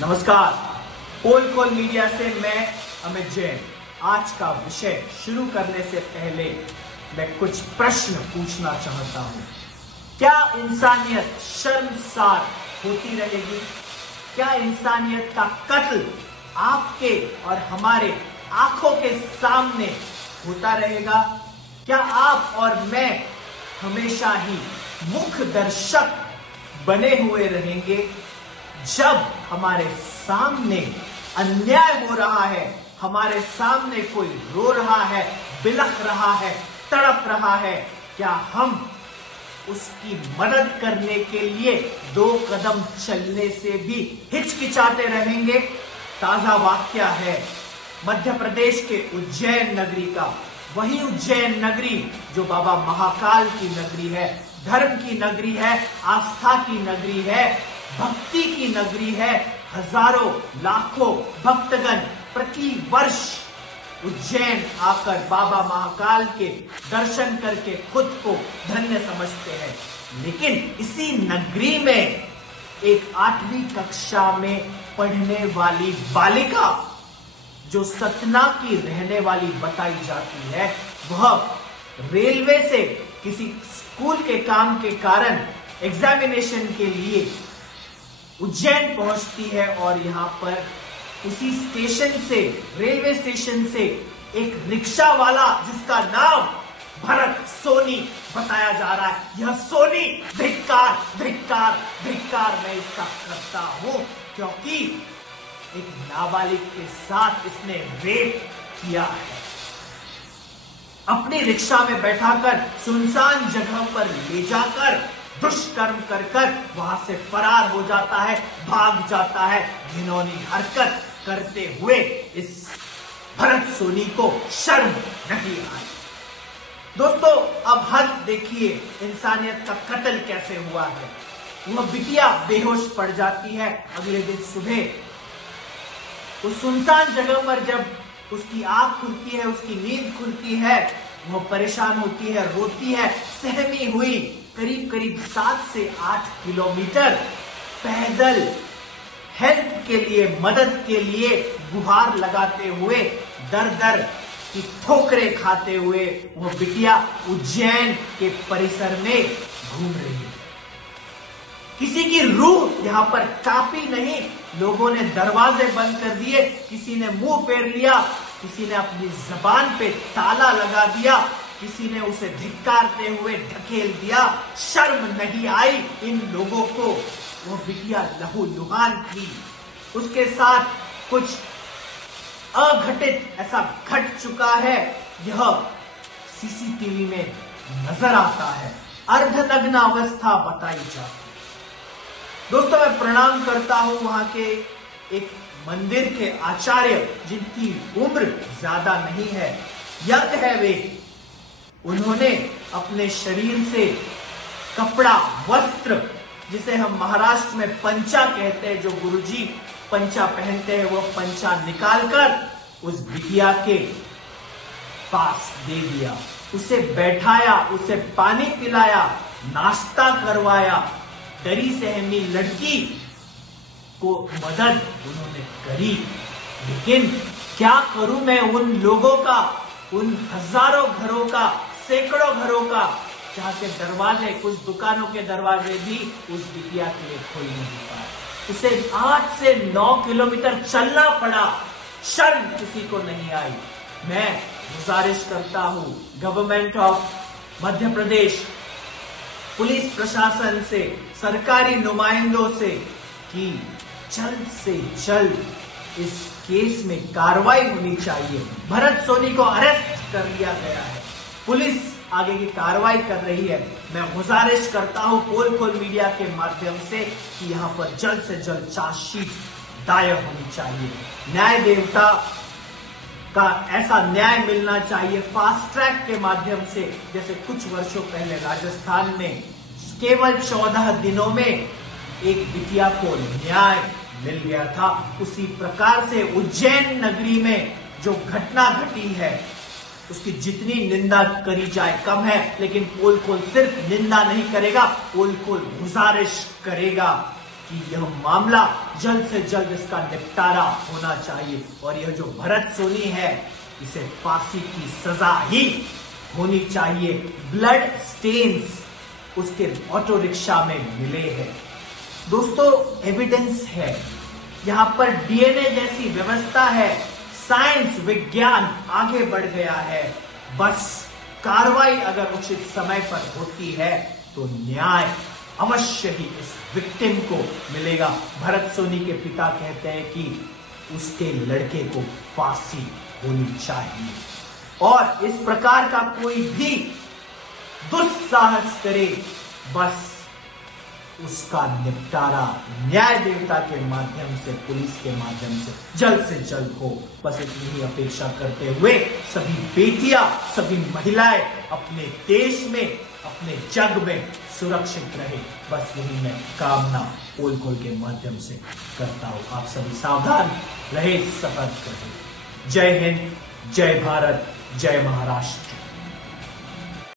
नमस्कार, पोल मीडिया से मैं अमित जैन। आज का विषय शुरू करने से पहले मैं कुछ प्रश्न पूछना चाहता हूं। क्या इंसानियत शर्मसार होती रहेगी? क्या इंसानियत का कत्ल आपके और हमारे आंखों के सामने होता रहेगा? क्या आप और मैं हमेशा ही मुख्य दर्शक बने हुए रहेंगे जब हमारे सामने अन्याय हो रहा है, हमारे सामने कोई रो रहा है, बिलख रहा है, तड़प रहा है? क्या हम उसकी मदद करने के लिए 2 कदम चलने से भी हिचकिचाते रहेंगे? ताजा वाकया है मध्य प्रदेश के उज्जैन नगरी का। वही उज्जैन नगरी जो बाबा महाकाल की नगरी है, धर्म की नगरी है, आस्था की नगरी है, भक्ति की नगरी है। हजारों लाखों भक्तगण प्रति वर्ष उज्जैन आकर बाबा महाकाल के दर्शन करके खुद को धन्य समझते हैं। लेकिन इसी नगरी में एक 8वीं कक्षा में पढ़ने वाली बालिका जो सतना की रहने वाली बताई जाती है, वह रेलवे से किसी स्कूल के काम के कारण एग्जामिनेशन के लिए उज्जैन पहुंचती है और यहां पर उसी स्टेशन से, रेलवे स्टेशन से एक रिक्शा वाला जिसका नाम भरत सोनी बताया जा रहा है, यह सोनी धिक्कार धिक्कार धिक्कार मैं इसका करता हूं, क्योंकि एक नाबालिग के साथ इसने रेप किया है। अपनी रिक्शा में बैठाकर सुनसान जगह पर ले जाकर दुष्कर्म कर वहां से फरार हो जाता है, भाग जाता है। घिनौनी हरकत करते हुए इस भरत सोनी को शर्म नहीं आई। दोस्तों, अब हद देखिए, इंसानियत का कत्ल कैसे हुआ है। वह बिटिया बेहोश पड़ जाती है। अगले दिन सुबह उस सुनसान जगह पर जब उसकी आंख खुलती है, उसकी नींद खुलती है, वह परेशान होती है, रोती है, सहमी हुई करीब 7 से 8 किलोमीटर पैदल हेल्प के लिए, मदद के लिए गुहार लगाते हुए, दर दर की ठोकरें खाते हुए वह बिटिया उज्जैन के परिसर में घूम रही है। किसी की रूह यहां पर कांपी नहीं। लोगों ने दरवाजे बंद कर दिए, किसी ने मुंह फेर लिया, किसी ने अपनी जबान पे ताला लगा दिया, किसी ने उसे धिक्कारते हुए ढकेल दिया। शर्म नहीं आई इन लोगों को। वो बिटिया लहूलुहान थी, उसके साथ कुछ अघटित ऐसा घट चुका है, यह सीसीटीवी में नजर आता है। अर्धनग्न अवस्था बताई जाती। दोस्तों, मैं प्रणाम करता हूं वहां के एक मंदिर के आचार्य जिनकी उम्र ज्यादा नहीं है, यंग है वे। उन्होंने अपने शरीर से कपड़ा, वस्त्र, जिसे हम महाराष्ट्र में पंचा कहते हैं, जो गुरुजी पंचा पहनते हैं, वो पंचा निकालकर उस बिटिया के पास दे दिया। उसे बैठाया, उसे पानी पिलाया, नाश्ता करवाया। डरी सहमी लड़की को मदद उन्होंने करी। लेकिन क्या करूं मैं उन लोगों का, उन हजारों घरों का, सैकड़ों घरों का, जहां के दरवाजे, कुछ दुकानों के दरवाजे भी उस बिटिया के लिए खोल नहीं पाए। उसे 8 से 9 किलोमीटर चलना पड़ा। शर्म किसी को नहीं आई। मैं गुजारिश करता हूं government of Madhya Pradesh, police प्रशासन से, सरकारी नुमाइंदों से कि जल्द से जल्द इस केस में कार्रवाई होनी चाहिए। भरत सोनी को अरेस्ट कर लिया गया है, पुलिस आगे की कार्रवाई कर रही है। मैं गुजारिश करता हूं पोल मीडिया के माध्यम से कि यहां पर जल्द से जल्द चार्जशीट दायर होनी चाहिए। न्याय देवता का ऐसा न्याय मिलना चाहिए फास्ट ट्रैक के माध्यम से, जैसे कुछ वर्षों पहले राजस्थान में केवल 14 दिनों में एक बिटिया को न्याय मिल गया था। उसी प्रकार से उज्जैन नगरी में जो घटना घटी है, उसकी जितनी निंदा करी जाए कम है। लेकिन पोल सिर्फ निंदा नहीं करेगा, पोल गुजारिश करेगा कि यह मामला जल्द से जल्द इसका निपटारा होना चाहिए और यह जो भरत सोनी है इसे फांसी की सजा ही होनी चाहिए। ब्लड स्टेन्स उसके ऑटो रिक्शा में मिले हैं। दोस्तों एविडेंस है, यहां पर डीएनए जैसी व्यवस्था है, साइंस विज्ञान आगे बढ़ गया है। बस कार्रवाई अगर उचित समय पर होती है तो न्याय अवश्य ही इस विक्टिम को मिलेगा। भरत सोनी के पिता कहते हैं कि उसके लड़के को फांसी होनी चाहिए और इस प्रकार का कोई भी दुस्साहस करे बस उसका निपटारा न्याय देवता के माध्यम से, पुलिस के माध्यम से जल्द हो। बस इतनी ही अपेक्षा करते हुए सभी बेटियां, सभी महिलाएं अपने देश में, अपने जग में सुरक्षित रहे, बस यही मैं कामना पोल खोल के माध्यम से करता हूं। आप सभी सावधान रहे, सतर्क रहे। जय हिंद, जय भारत, जय महाराष्ट्र।